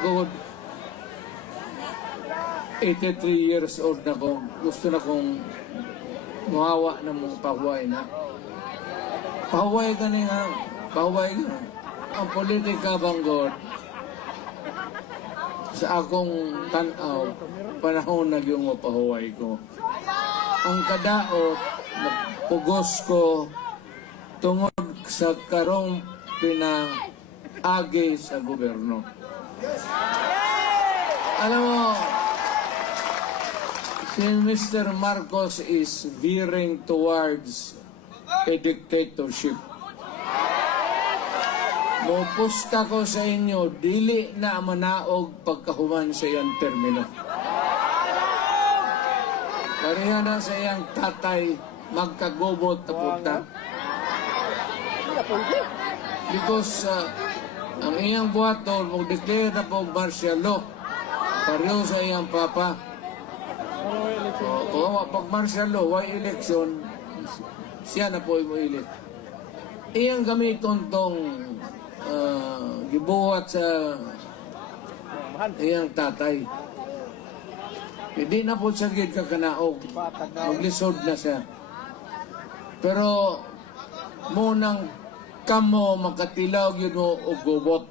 Sagod, 83 years old na ko. Gusto na kong muhawa na mong pahuway na. Pahuway ka niya. Pahuway ka. Ang politika banggod, sa akong tanaw, panahon na yung mapahuway ko. Ang kadaot, pugos ko tungod sa karong pinaagi sa gobyerno. Alam mo, si Mr. Marcos is veering towards a dictatorship. Mupusta ko sa inyo, dili na manaog pagkahuman sa iyang termino. Pareha na sa iyang tatay, magkagubot na punta. Because ang iyang buhaton, mag-declare na po martial law. Pareho sa iyang papa. Kung pag martial law, why election, siya na po imuilit. Iyang gamiton tong gibuhat sa iyang tatay. Hindi na po siya gid kakanaog. Maglisod na siya. Pero munang kamo makatilaw yun o gubot.